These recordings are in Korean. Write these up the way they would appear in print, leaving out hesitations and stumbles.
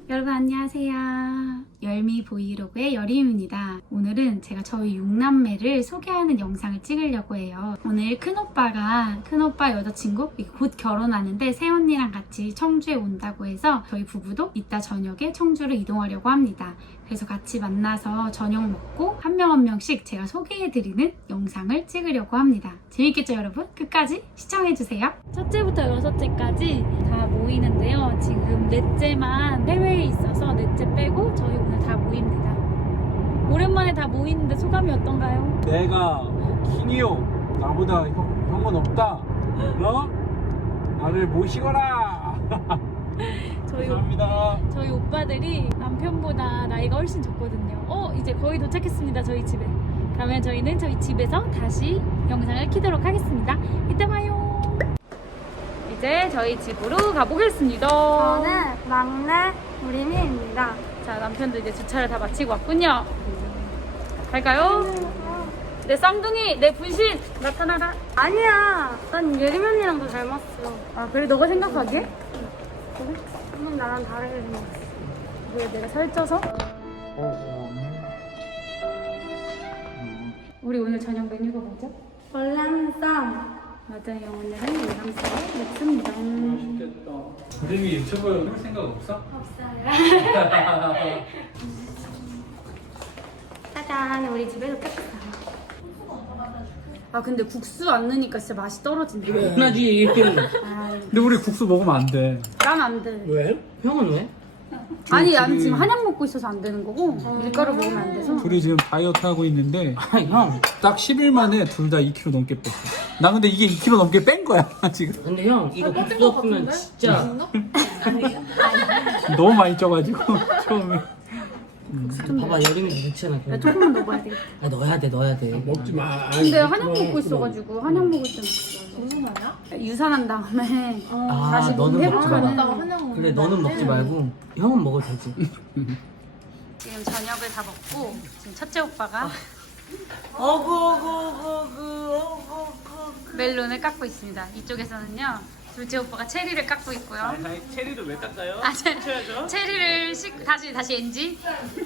여러분 안녕하세요. 열미 브이로그의 여림입니다. 오늘은 제가 저희 6남매를 소개하는 영상을 찍으려고 해요. 오늘 큰오빠 여자친구 곧 결혼하는데 새언니랑 같이 청주에 온다고 해서 저희 부부도 이따 저녁에 청주로 이동하려고 합니다. 그래서 같이 만나서 저녁 먹고 한 명 한 명씩 제가 소개해드리는 영상을 찍으려고 합니다. 재밌겠죠 여러분? 끝까지 시청해주세요. 첫째부터 여섯째까지 다 모이는데요. 지금 넷째만 해외에 있어서 넷째 빼고 저희 오늘 다 모입니다. 오랜만에 다 모이는데 소감이 어떤가요? 내가 킹이요. 나보다 형은 없다. 나를 모시거라. 감사합니다. 저희 오빠들이 남편보다 나이가 훨씬 적거든요. 이제 거의 도착했습니다. 저희 집에. 그러면 저희는 저희 집에서 다시 영상을 켜도록 하겠습니다. 이따 봐요. 이제 저희 집으로 가보겠습니다. 저는 막내 우리미입니다. 자, 남편도 이제 주차를 다 마치고 왔군요. 갈까요? 내 쌍둥이, 내 분신 나타나라. 아니야, 난 예림 언니랑 더 닮았어. 아, 그래? 너가 생각하기에? 한번 나랑 다르게 생겼어. 왜 내가 살쪄서? 우리 오늘 저녁 메뉴가 뭐죠? 월남쌈. 맞아요. 오늘은 월남쌈을 먹습니다. 맛있겠다. 우리 유튜브 할 생각 없어? 없어요. 짜잔, 우리 집에서 깼어. 아, 근데 국수 안 넣으니까 진짜 맛이 떨어진다. 나지 아, 근데 우리 국수 먹으면 안 돼. 난 안 돼. 왜? 형은 왜? 아니, 난 지금 한약 먹고 있어서 안 되는 거고 밀가루 먹으면 안 돼서. 둘이 지금 다이어트 하고 있는데 아니 형 딱 10일 만에 둘 다 2kg 넘게 뺐어. 나 근데 이게 2kg 넘게 뺀 거야 지금. 근데 형 이거 국수 없으면 진짜 너무 많이 쪄가지고 처음에. 봐봐 여름이 괜찮아 야, 조금만 넣어봐야 되겠다. 아 넣어야 돼 먹지 마. 근데 한약 먹고 있어가지고 한약 먹을 때는 무슨 말이야? 유산한 다음에 아 다시 몸 너는 먹지 회복하는. 마 그래 너는 먹지 말고 형은 먹어도 되지 지금 저녁을 다 먹고 지금 첫째 오빠가 멜론을 깎고 있습니다. 이쪽에서는요 둘째 오빠가 체리를 깎고 있고요. 체리를 왜 깎아요? 아, 체리를 다시 NG.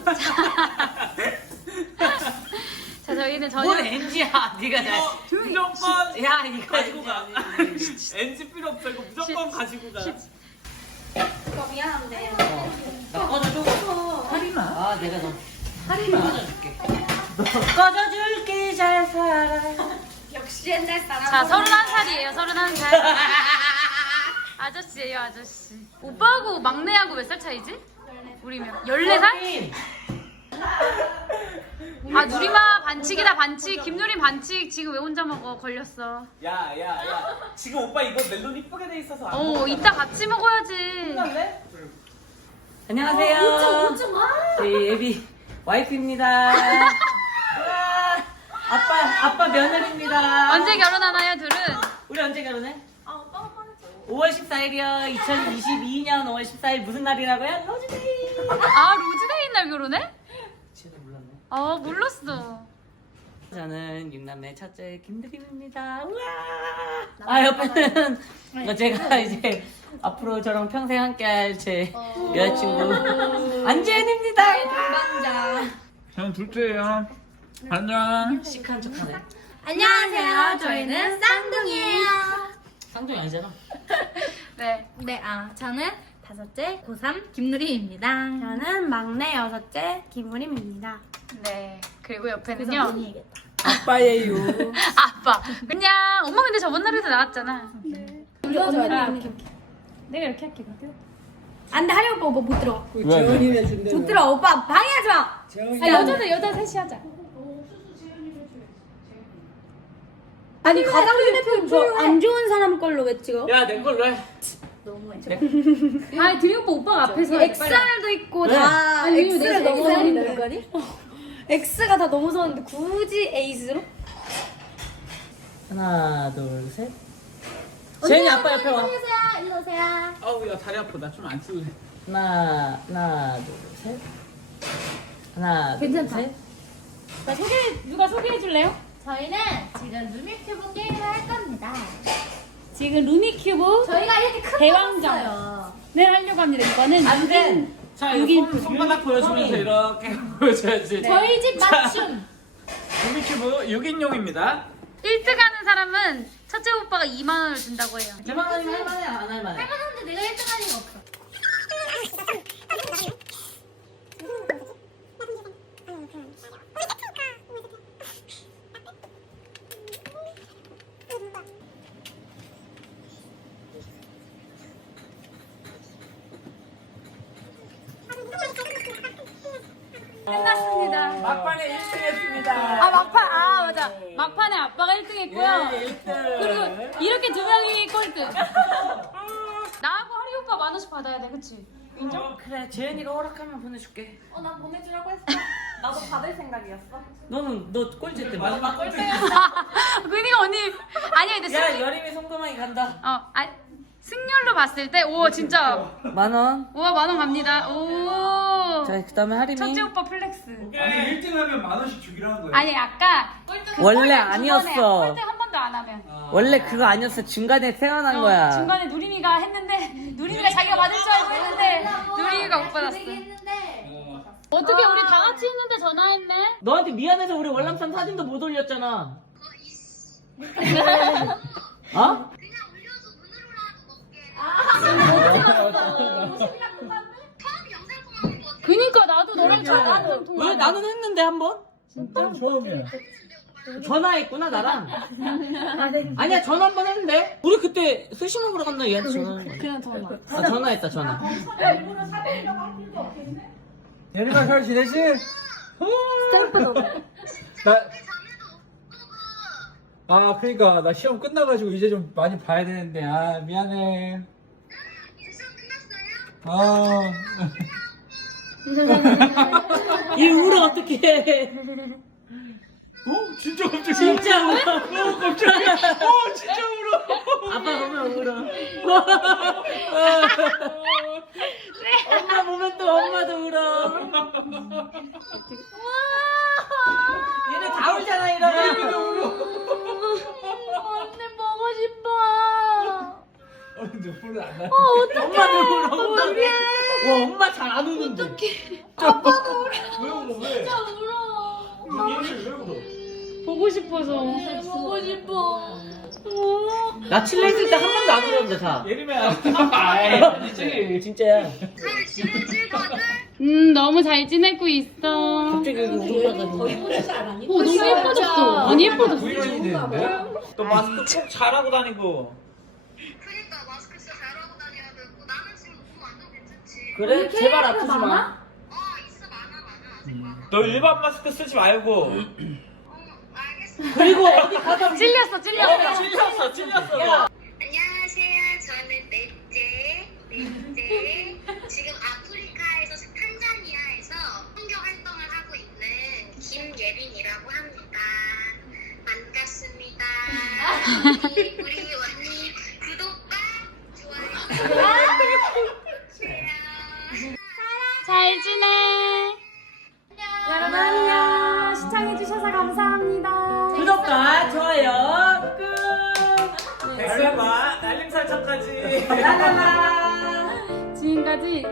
자, 저희는 저녁. NG야 네가 잘 무조건 야 이거 가지고 가. NG 필요 없어. 이거 무조건 가지고 가. 오빠 미안한데. 나 꺼져줘 하리마 아 내가 너 하리마 꺼져줄게 너 꺼져줄게 잘 살아 역시 옛날 사람. 자, 31살이에요. 31살. 아저씨예요, 아저씨. 오빠하고 막내하고 몇 살 차이지? 우리면 14살? 아, 누리마 반칙이다, 반칙. 김누림 반칙. 지금 왜 혼자 먹어? 걸렸어. 야. 지금 오빠 이거 멜론 이쁘게 돼 있어서 안 먹어. 이따 같이 먹어야지. 할래? 안녕하세요 저희 예비 와이프입니다 와, 아빠 며느리입니다 언제 결혼하나요, 둘은? 우리 언제 결혼해? 5월 14일이요. 2022년 5월 14일 무슨 날이라고요? 로즈데이. 아, 로즈데이 날 결혼해? 쟤는 몰랐네. 아, 몰랐어. 저는 육남매 첫째 김드림입니다. 우와. 아 옆에는 제가 이제 앞으로 저랑 평생 함께할 제 여자친구 안재현입니다. 반장. 저는 둘째예요. 안녕. 시크한 척하네. 안녕하세요. 저희는 쌍둥이에요. 쌍둥이 아니잖아. 네. 네, 저는 다섯째 고3 김누리입니다. 저는 막내 여섯째 김우림입니다. 네. 그리고 옆에는요. 아빠예요. 아빠. 그냥 엄마 근데 저번 날에도 나왔잖아. 올려줘야 돼. 내가 이렇게 할게. 안 돼, 하려 오빠 못 들어. 왜? 못 들어. 오빠 방해하지 마. 여자 셋이 하자. 아니 가장 휴대폰 안 좋은 사람 걸로 왜 찍어? 야 내 걸로 해. 아니 드림 오빠가 앞에서 해, 빨리. XR도 있고 네. 다 아니, 이거 X를 내가 넘어서는데 거니? X가 다 넘어서는데 굳이 에이스로? 하나 둘 셋. 재현이 아빠 옆에 와. 일로 오세요. 아우 야 다리 아파. 나 좀 안 쓸래. 하나 둘 셋. 하나 괜찮다. 둘 셋. 자, 누가 소개해 줄래요? 저희는 지금 루미큐브 게임을 할 겁니다. 지금 루미큐브 저희가 이렇게 큰 대왕장. 거 샀어요. 네 하려고 합니다. 이거는 안 돼. 자, 이거 손바닥 보여주면서 이렇게 보여줘야지. 저희 집 맞춤. 루미큐브 6인용입니다. 1등 하는 사람은 첫째 오빠가 2만 원을 준다고 해요. 2만 원이면 할만해 안 할만해? 할만한데 내가 1등 하는 거 없어. 끝났습니다. 막판에 1등 했습니다. 아 막판 맞아. 막판에 아빠가 1등 했고요. 네, 1등. 그리고 이렇게 두 명이 꼴등. 나하고 하리 오빠 10,000원씩 받아야 돼, 그치? 인정? 그래 재현이가 허락하면 보내줄게. 난 보내주라고 했어. 나도 받을 생각이었어. 너 꼴찌 때 마지막 꼴등. 그니까 언니 아니 근데 야 여림이 송금하기 간다. 승률로 봤을 때 오 진짜 10,000원. 우와 10,000원 갑니다. 오 자 그다음에 하림이. 첫째 오빠 플렉스. 아니 1등 하면 10,000원씩 주기로 한 거야. 아니 아까 원래 꼴등 두 번에, 아니었어. 꼴등 한 번도 안 하면 원래 그거 아니었어. 중간에 생각난 거야. 중간에 누리미가 했는데 누리미가 자기가 받을 줄 알고 했는데 누리미가 못 받았어. 어떻게 우리 다 같이 했는데 전화했네? 너한테 미안해서 우리 월남산 사진도 못 올렸잖아. 어? 그니까 나도 너랑 전화 좀 왜 나는 했는데 한 번? 처음이야. 전화했구나 나랑. 아니야 전화 한 번 했는데. 우리 그때 스시 먹으러 갔나 얘한테 전화한 거야. 그냥 전화. 아 전화했다 전화. 예림아 잘 지내지? 그러니까 나 시험 끝나가지고 이제 좀 많이 봐야 되는데 미안해. 얘 울어 어떡해. 진짜 갑자기. 진짜 울어. 갑자기. 진짜 울어. 아빠 보면 울어. 엄마 보면 또 엄마도 울어. 얘네 다 울잖아 이러면. 언니 보고 싶어. 눈물은 안 나. 엄마도 울어. 어떡해. 와 엄마 잘 안 우는데. 왜 울어 왜? 진짜 울어. 얘를 왜 울어? 보고 싶어서. 보고 싶어. 나 칠레 있을 때 한 번도 안 울었는데 다. 예림아. 아니지 진짜야. 너무 잘 지내고 있어. 갑자기 울어가지고. 너무 예뻐졌어. 아니 예뻐졌어. 부인이 되는데? 또 마스크 꼭 잘하고 다니고. 그러니까 마스크 진짜 잘하고 다녀야 되고 나는 지금 몸 완전 괜찮지. 그래? 제발 아프지 마. 있어 많아 아직 많아. 너 일반 마스크 쓰지 말고. 알겠어. 그리고 어디 가서 찔렸어. 찔렸어. 너. 안녕하세요. 저는 넷째. 지금 아프리카에서 탄자니아에서 선교 활동을 하고 있는 김예린이라고 합니다. 반갑습니다. 우리 언니 구독과 좋아요. 잘 지내. 여러분 안녕. 시청해주셔서 감사합니다. 구독과 좋아요 끝. 알림과 알림 설정까지. 라라라. 지금까지